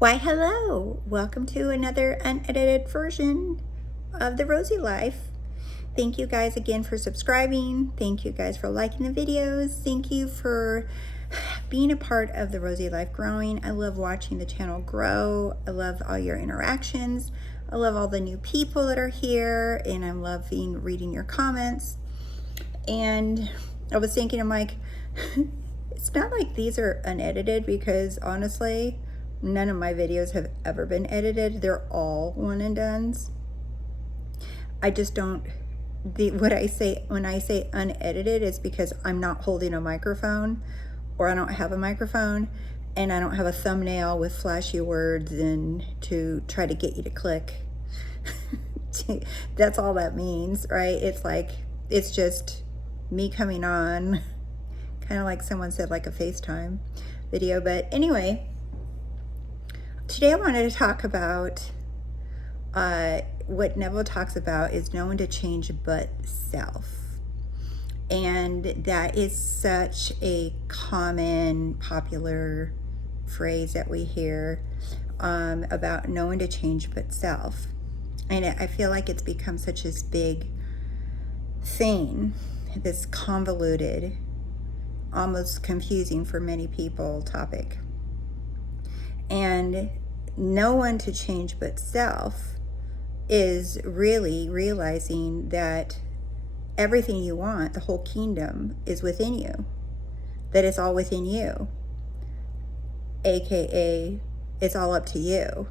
Why, hello! Welcome to another unedited version of The Rosey Life. Thank you guys again for subscribing. Thank you guys for liking the videos. Thank you for being a part of The Rosey Life growing. I love watching the channel grow. I love all your interactions. I love all the new people that are here, and I'm loving reading your comments. And I was thinking, I'm like, it's not like these are unedited, because honestly, none of my videos have ever been edited. They're all one and dones. I just don't, when I say unedited is because I'm not holding a microphone, or I don't have a microphone, and I don't have a thumbnail with flashy words and to try to get you to click. That's all that means, right? It's like, it's just me coming on, kind of like someone said, like a FaceTime video. But anyway, today I wanted to talk about what Neville talks about is no one to change but self. And that is such a common, popular phrase that we hear about no one to change but self. And I feel like it's become such a big thing, this convoluted, almost confusing for many people topic. And no one to change but self is really realizing that everything you want, the whole kingdom, is within you, that it's all within you, aka it's all up to you.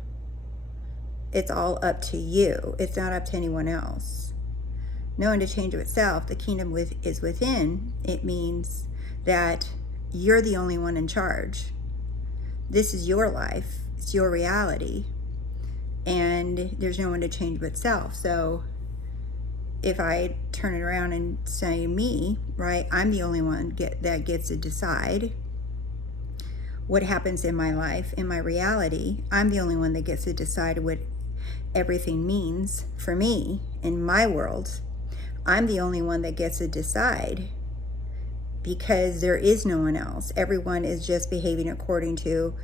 It's all up to you. It's not up to anyone else. No one to change of itself. The kingdom is within. It means that you're the only one in charge. This is your life. It's your reality. And there's no one to change but self. So if I turn it around and say me, right, I'm the only one that gets to decide what happens in my life, in my reality. I'm the only one that gets to decide what everything means for me in my world. I'm the only one that gets to decide, because there is no one else. Everyone is just behaving according to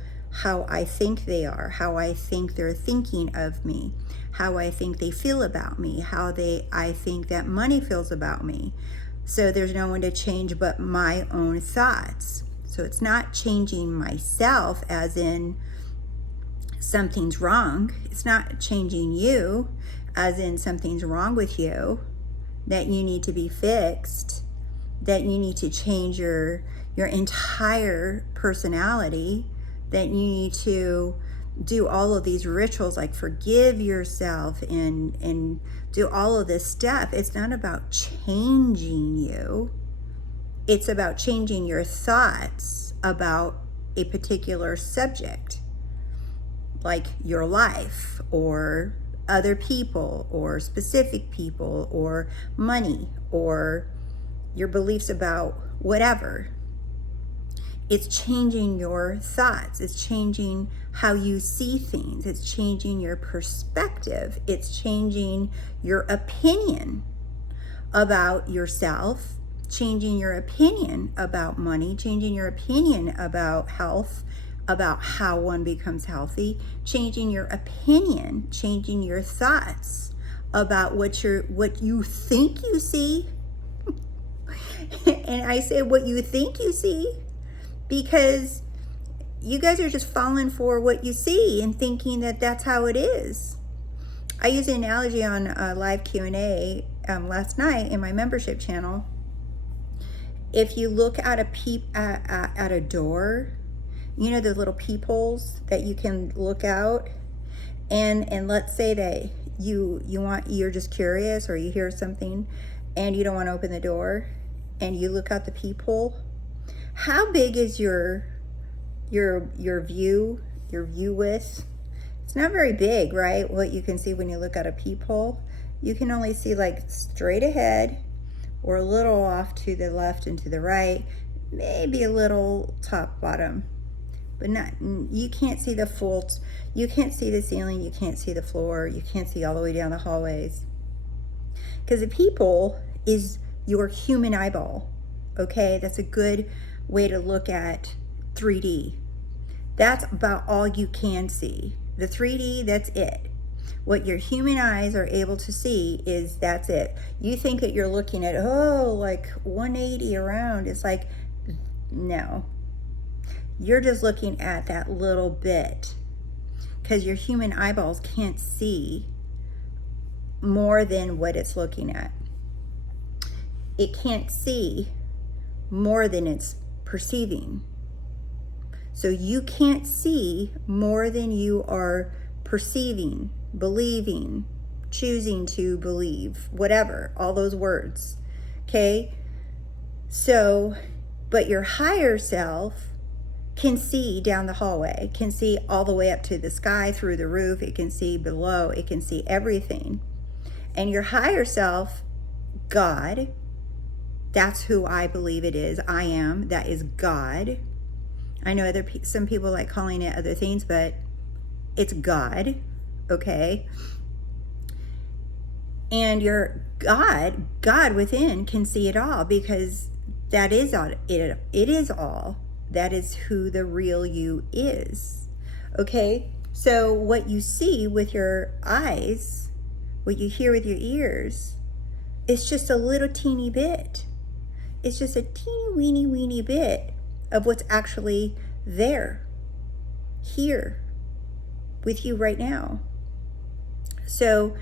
how I think they are, how I think they're thinking of me, how I think they feel about me, how I think that money feels about me. So there's no one to change but my own thoughts. So it's not changing myself as in something's wrong. It's not changing you as in something's wrong with you, that you need to be fixed, that you need to change your entire personality, that you need to do all of these rituals like forgive yourself and do all of this stuff. It's not about changing you. It's about changing your thoughts about a particular subject, like your life or other people or specific people or money or your beliefs about whatever. It's changing your thoughts. It's changing how you see things. It's changing your perspective. It's changing your opinion about yourself, changing your opinion about money, changing your opinion about health, about how one becomes healthy, changing your opinion, changing your thoughts about what you think you see. And I say what you think you see because you guys are just falling for what you see and thinking that that's how it is. I used an analogy on a live Q&A last night in my membership channel. If you look at at a door, you know the little peepholes that you can look out, and let's say that you're just curious, or you hear something and you don't want to open the door, and you look out the peephole. How big is your view width? It's not very big, right? What you can see when you look out a peephole, you can only see like straight ahead or a little off to the left and to the right, maybe a little top bottom, but not, you can't see the full, you can't see the ceiling, you can't see the floor, you can't see all the way down the hallways, because the peephole is your human eyeball. Okay, that's a good way to look at 3D. That's about all you can see. The 3D, that's it. What your human eyes are able to see is that's it. You think that you're looking at, oh, like 180 around. It's like, no. You're just looking at that little bit because your human eyeballs can't see more than what it's looking at. It can't see more than it's perceiving. So you can't see more than you are perceiving, believing, choosing to believe, whatever, all those words. Okay? So, but your higher self can see down the hallway, can see all the way up to the sky, through the roof, it can see below, it can see everything. And your higher self, God, that's who I believe it is. I am, that is God. I know some people like calling it other things, but it's God, okay? And your God within can see it all, because that is all, it is all. That is who the real you is, okay? So what you see with your eyes, what you hear with your ears, it's just a little teeny bit. It's just a teeny weeny bit of what's actually there, here, with you right now. So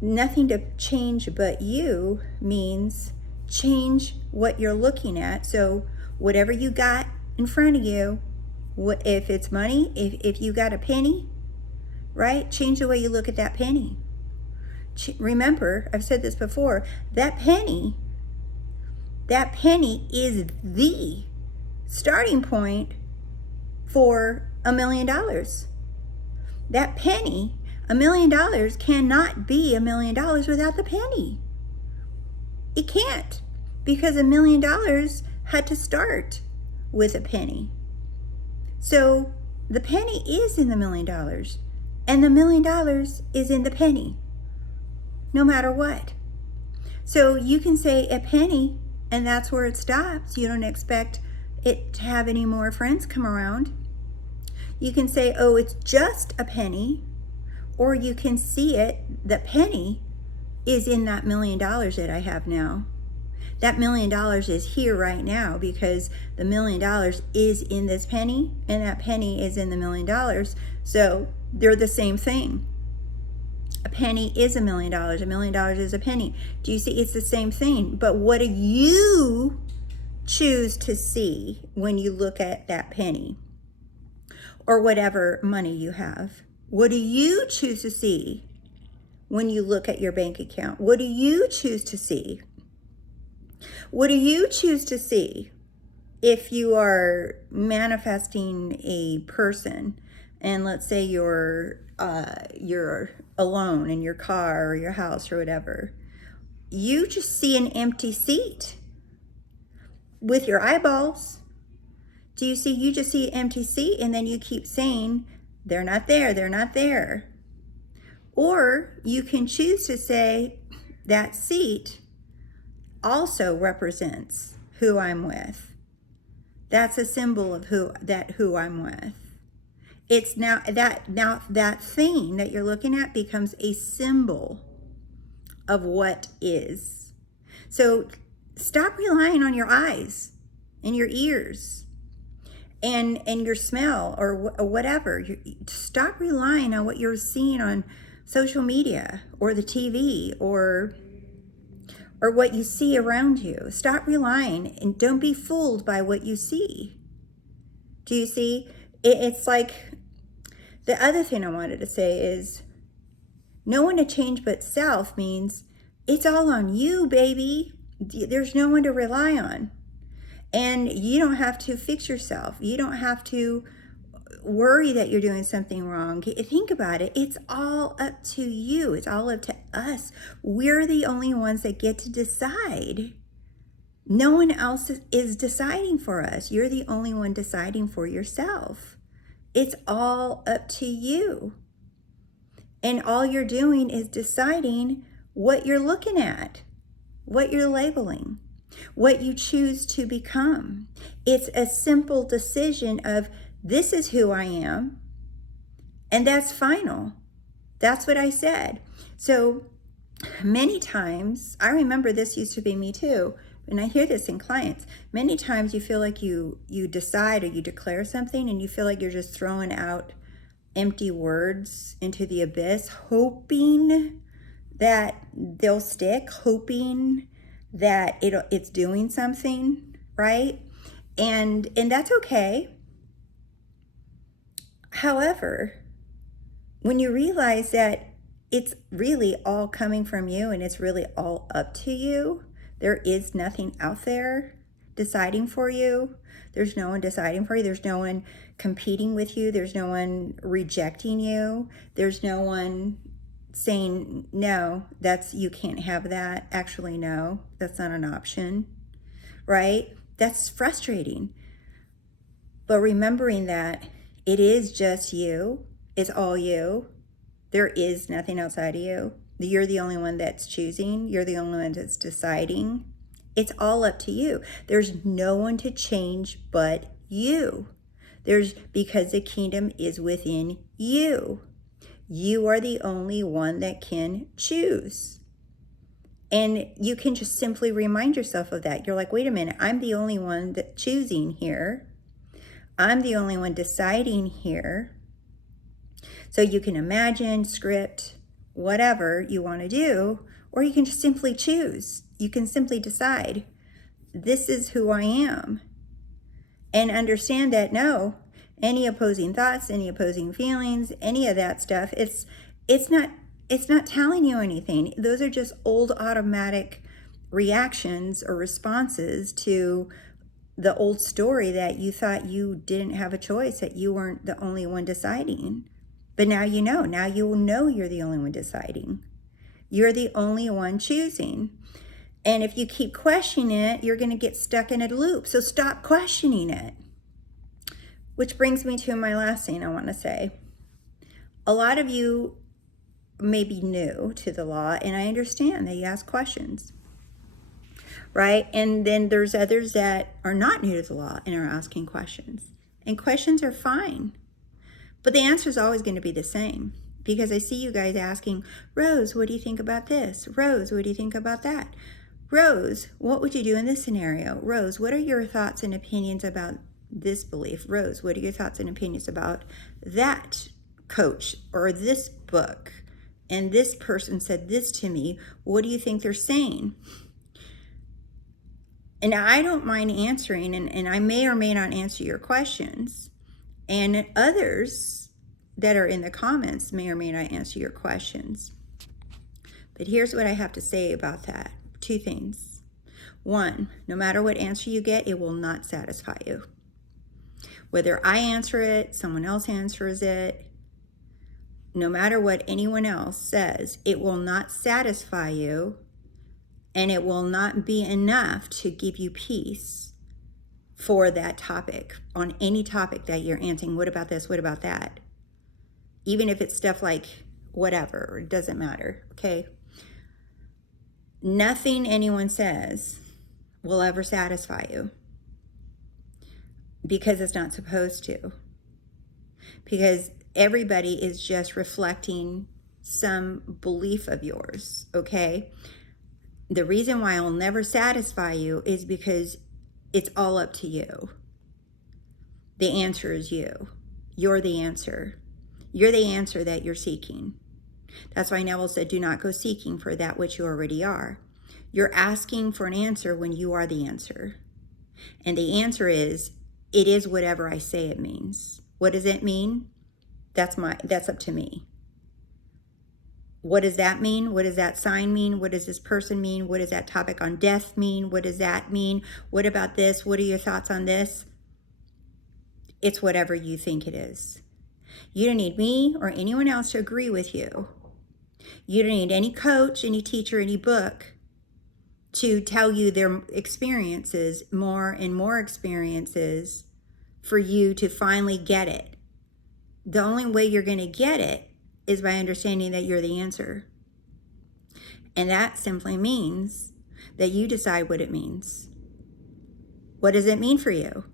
nothing to change but you means change what you're looking at. So whatever you got in front of you, if it's money, if you got a penny, right? Change the way you look at that penny. Remember, I've said this before, that penny is the starting point for $1 million. That penny, $1 million cannot be $1 million without the penny. It can't, because $1 million had to start with a penny. So the penny is in the $1 million, and the $1 million is in the penny, no matter what. So you can say a penny, and that's where it stops. You don't expect it to have any more friends come around. You can say, oh, it's just a penny, or you can see it, the penny is in that $1 million that I have now. That $1 million is here right now, because the $1 million is in this penny, and that penny is in the $1 million. So they're the same thing. A penny is $1 million. $1 million is a penny. Do you see? It's the same thing. But what do you choose to see when you look at that penny, or whatever money you have? What do you choose to see when you look at your bank account? What do you choose to see? What do you choose to see if you are manifesting a person, and let's say you're alone in your car or your house or whatever? You just see an empty seat with your eyeballs. Do you see? You just see an empty seat, and then you keep saying, they're not there, they're not there. Or you can choose to say, that seat also represents who I'm with. That's a symbol of who I'm with. It's now that thing that you're looking at becomes a symbol of what is. So stop relying on your eyes and your ears and your smell or whatever. Stop relying on what you're seeing on social media or the TV or what you see around you. Stop relying, and don't be fooled by what you see. Do you see? It's like, the other thing I wanted to say is, no one to change but self means it's all on you, baby. There's no one to rely on. And you don't have to fix yourself. You don't have to worry that you're doing something wrong. Think about it. It's all up to you. It's all up to us. We're the only ones that get to decide. No one else is deciding for us. You're the only one deciding for yourself. It's all up to you. And all you're doing is deciding what you're looking at, what you're labeling, what you choose to become. It's a simple decision of This is who I am, and that's final. That's what I said. So many times, I remember this used to be me too, and I hear this in clients. Many times you feel like you decide or you declare something and you feel like you're just throwing out empty words into the abyss, hoping that they'll stick, hoping that it's doing something, right? And that's okay. However, when you realize that it's really all coming from you and it's really all up to you, there is nothing out there deciding for you. There's no one deciding for you. There's no one competing with you. There's no one rejecting you. There's no one saying, no, you can't have that. Actually, no, that's not an option, right? That's frustrating. But remembering that it is just you, it's all you. There is nothing outside of you. You're the only one that's choosing. You're the only one that's deciding. It's all up to you. There's no one to change but you. Because the kingdom is within you. You are the only one that can choose. And you can just simply remind yourself of that. You're like, wait a minute, I'm the only one that's choosing here. I'm the only one deciding here. So you can imagine, script, whatever you want to do, or you can just simply choose. You can simply decide, this is who I am. And understand that no, any opposing thoughts, any opposing feelings, any of that stuff, it's not telling you anything. Those are just old automatic reactions or responses to the old story that you thought you didn't have a choice, that you weren't the only one deciding. But now you know. Now you will know you're the only one deciding. You're the only one choosing. And if you keep questioning it, you're going to get stuck in a loop. So stop questioning it. Which brings me to my last thing I want to say. A lot of you may be new to the law, and I understand that you ask questions, right? And then there's others that are not new to the law and are asking questions. And questions are fine. But the answer is always going to be the same, because I see you guys asking, Rose, what do you think about this? Rose, what do you think about that? Rose, what would you do in this scenario? Rose, what are your thoughts and opinions about this belief? Rose, what are your thoughts and opinions about that coach or this book? And this person said this to me. What do you think they're saying? And I don't mind answering, and I may or may not answer your questions. And others that are in the comments may or may not answer your questions. But here's what I have to say about that. 2 things. 1, no matter what answer you get, it will not satisfy you. Whether I answer it, someone else answers it, no matter what anyone else says, it will not satisfy you, and it will not be enough to give you peace for that topic, on any topic that you're answering. What about this? What about that? Even if it's stuff like whatever, it doesn't matter, okay? Nothing anyone says will ever satisfy you, because it's not supposed to. Because everybody is just reflecting some belief of yours, okay? The reason why I'll never satisfy you is because it's all up to you. The answer is you. You're the answer. You're the answer that you're seeking. That's why Neville said, do not go seeking for that which you already are. You're asking for an answer when you are the answer. And the answer is, it is whatever I say it means. What does it mean? That's up to me. What does that mean? What does that sign mean? What does this person mean? What does that topic on death mean? What does that mean? What about this? What are your thoughts on this? It's whatever you think it is. You don't need me or anyone else to agree with you. You don't need any coach, any teacher, any book to tell you their experiences, more and more experiences, for you to finally get it. The only way you're going to get it is by understanding that you're the answer. And that simply means that you decide what it means. What does it mean for you?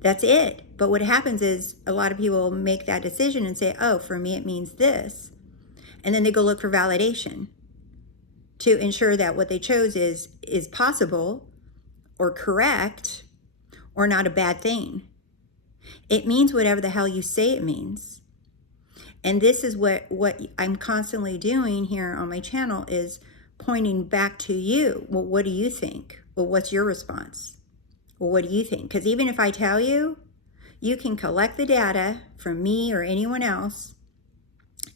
That's it. But what happens is a lot of people make that decision and say, oh, for me, it means this. And then they go look for validation to ensure that what they chose is possible or correct or not a bad thing. It means whatever the hell you say it means. And this is what I'm constantly doing here on my channel, is pointing back to you. Well, what do you think? Well, what's your response? Well, what do you think? Because even if I tell you, you can collect the data from me or anyone else,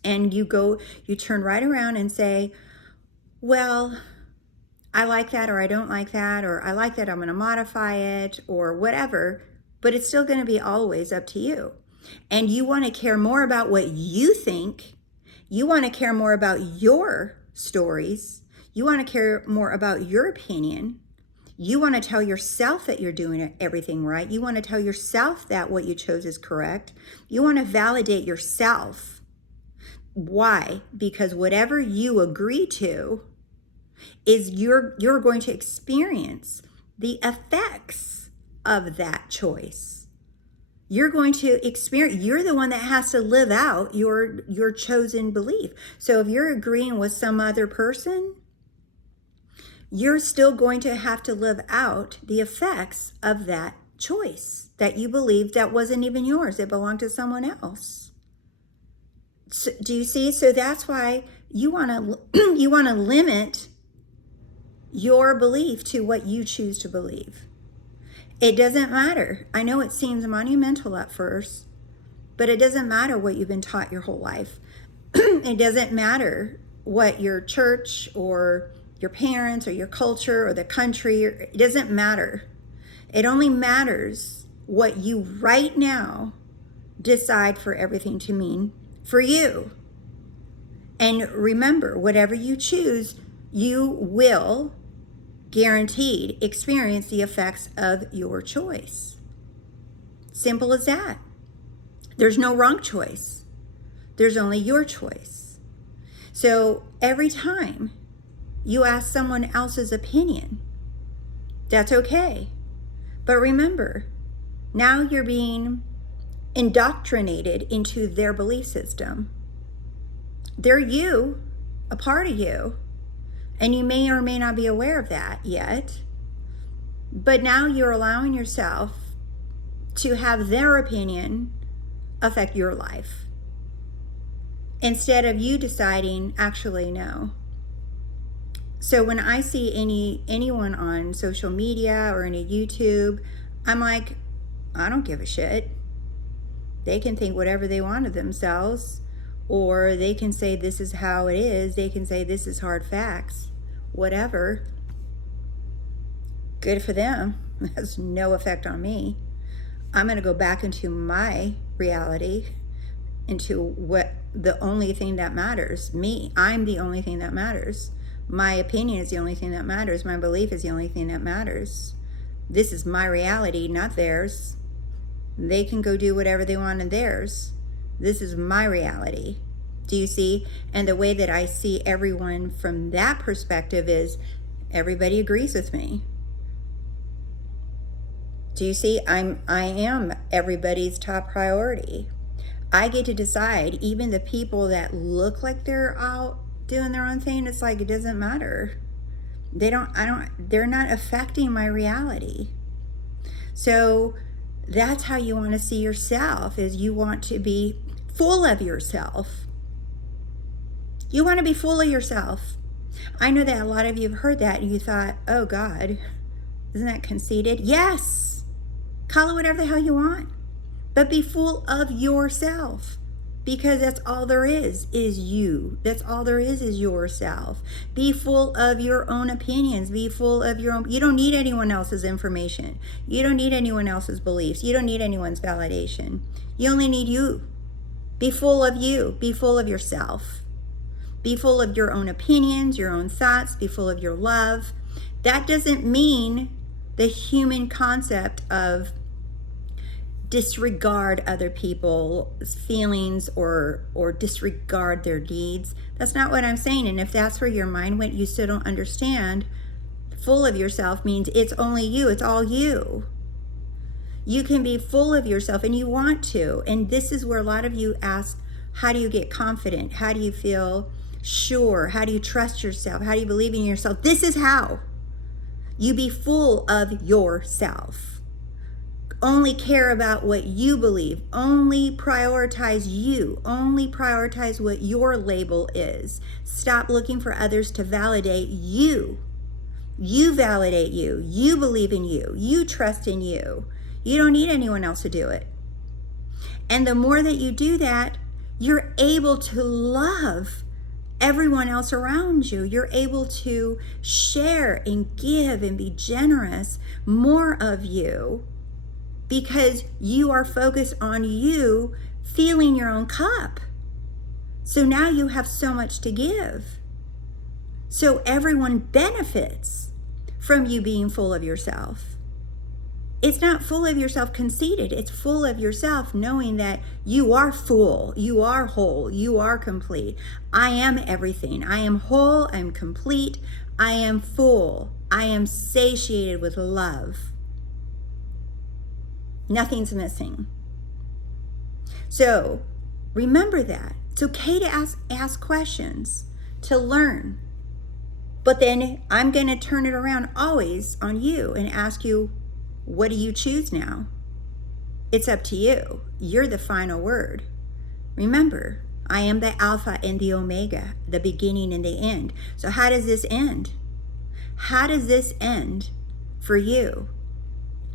and you turn right around and say, well, I like that, or I don't like that, or I like that, I'm going to modify it, or whatever, but it's still going to be always up to you. And you want to care more about what you think. You want to care more about your stories. You want to care more about your opinion. You want to tell yourself that you're doing everything right. You want to tell yourself that what you chose is correct. You want to validate yourself. Why? Because whatever you agree to is you're going to experience the effects of that choice. You're going to experience, you're the one that has to live out your chosen belief. So if you're agreeing with some other person, you're still going to have to live out the effects of that choice that you believed that wasn't even yours. It belonged to someone else. So, do you see? So that's why you want to limit your belief to what you choose to believe. It doesn't matter. I know it seems monumental at first, but it doesn't matter what you've been taught your whole life. It doesn't matter what your church or your parents or your culture or the country, it doesn't matter. It only matters what you right now decide for everything to mean for you. And remember, whatever you choose, you will guaranteed experience the effects of your choice. Simple as that. There's no wrong choice. There's only your choice. So every time you ask someone else's opinion, that's okay. But remember, now you're being indoctrinated into their belief system. They're you, a part of you. And you may or may not be aware of that yet. But now you're allowing yourself to have their opinion affect your life, instead of you deciding, actually, no. So when I see anyone on social media or any YouTube, I'm like, I don't give a shit. They can think whatever they want of themselves, or they can say this is how it is. They can say this is hard facts. Whatever. Good for them. It has no effect on me. I'm going to go back into my reality, into what the only thing that matters. Me. I'm the only thing that matters. My opinion is the only thing that matters. My belief is the only thing that matters. This is my reality, not theirs. They can go do whatever they want in theirs. This is my reality. Do you see? And the way that I see everyone from that perspective is everybody agrees with me. Do you see? I am everybody's top priority. I get to decide. Even the people that look like they're out doing their own thing, it's like it doesn't matter. They're not affecting my reality. So that's how you want to see yourself, is you want to be full of yourself. You want to be full of yourself. I know that a lot of you have heard that and you thought, oh God, isn't that conceited? Yes. Call it whatever the hell you want. But be full of yourself. Because that's all there is you. That's all there is yourself. Be full of your own opinions. Be full of your own. You don't need anyone else's information. You don't need anyone else's beliefs. You don't need anyone's validation. You only need you. Be full of you. Be full of yourself. Be full of your own opinions, your own thoughts. Be full of your love. That doesn't mean the human concept of disregard other people's feelings or disregard their deeds. That's not what I'm saying. And if that's where your mind went, you still don't understand. Full of yourself means it's only you. It's all you. You can be full of yourself, and you want to. And this is where a lot of you ask, how do you get confident? How do you feel sure? How do you trust yourself? How do you believe in yourself? This is how. You be full of yourself. Only care about what you believe. Only prioritize you. Only prioritize what your label is. Stop looking for others to validate you. You validate you. You believe in you. You trust in you. You don't need anyone else to do it. And the more that you do that, you're able to love everyone else around you. You're able to share and give and be generous, more of you, because you are focused on you filling your own cup. So now you have so much to give. So everyone benefits from you being full of yourself. It's not full of yourself conceited. It's full of yourself knowing that you are full, you are whole, you are complete. I am everything. I am whole, I'm complete, I am full, I am satiated with love. Nothing's missing. So remember that. It's okay to ask questions, to learn. But then I'm going to turn it around always on you and ask you, what do you choose now? It's up to you. You're the final word. Remember, I am the Alpha and the Omega, the beginning and the end. So how does this end? How does this end for you?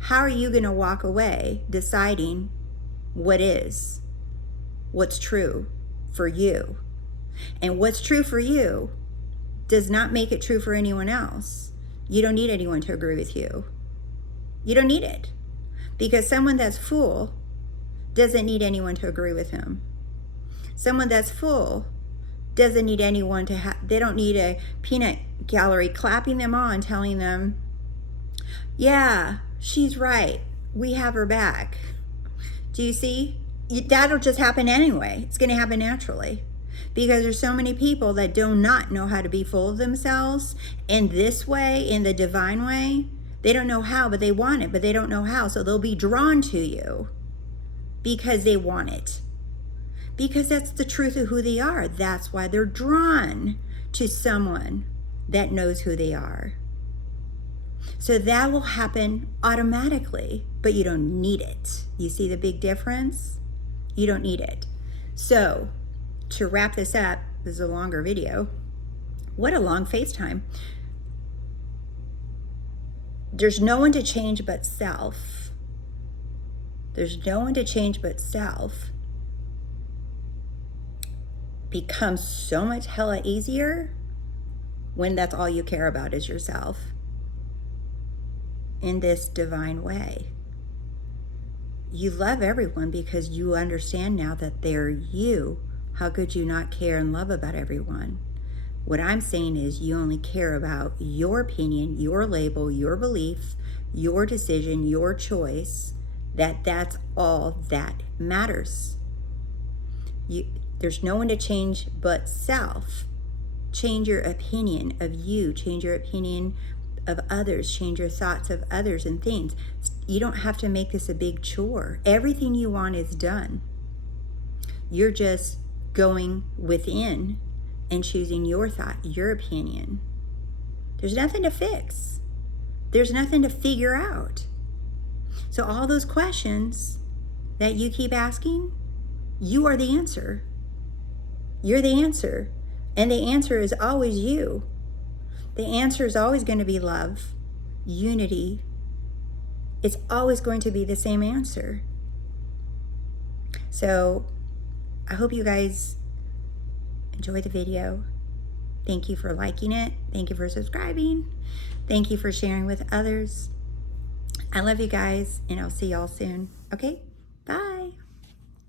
How are you going to walk away deciding what is, what's true for you? And what's true for you does not make it true for anyone else. You don't need anyone to agree with you. You don't need it, because someone that's full doesn't need anyone to agree with him. Someone that's full doesn't need anyone to they don't need a peanut gallery clapping them on, telling them, yeah, she's right, we have her back. Do you see? That'll just happen anyway. It's going to happen naturally, because there's so many people that do not know how to be full of themselves in this way, in the divine way. They don't know how, but they want it, but they don't know how. So they'll be drawn to you because they want it. Because that's the truth of who they are. That's why they're drawn to someone that knows who they are. So that will happen automatically, but you don't need it. You see the big difference? You don't need it. So to wrap this up, this is a longer video. What a long FaceTime. There's no one to change but self. There's no one to change but self. Becomes so much hella easier when that's all you care about is yourself in this divine way. You love everyone because you understand now that they're you. How could you not care and love about everyone? What I'm saying is you only care about your opinion, your label, your belief, your decision, your choice, that's all that matters. There's no one to change but self. Change your opinion of you, change your opinion of others, change your thoughts of others and things. You don't have to make this a big chore. Everything you want is done. You're just going within and choosing your thought, your opinion. There's nothing to fix. There's nothing to figure out. So all those questions that you keep asking, you are the answer. You're the answer. And the answer is always you. The answer is always going to be love, unity. It's always going to be the same answer. So I hope you guys enjoy the video. Thank you for liking it. Thank you for subscribing. Thank you for sharing with others. I love you guys, and I'll see y'all soon. Okay?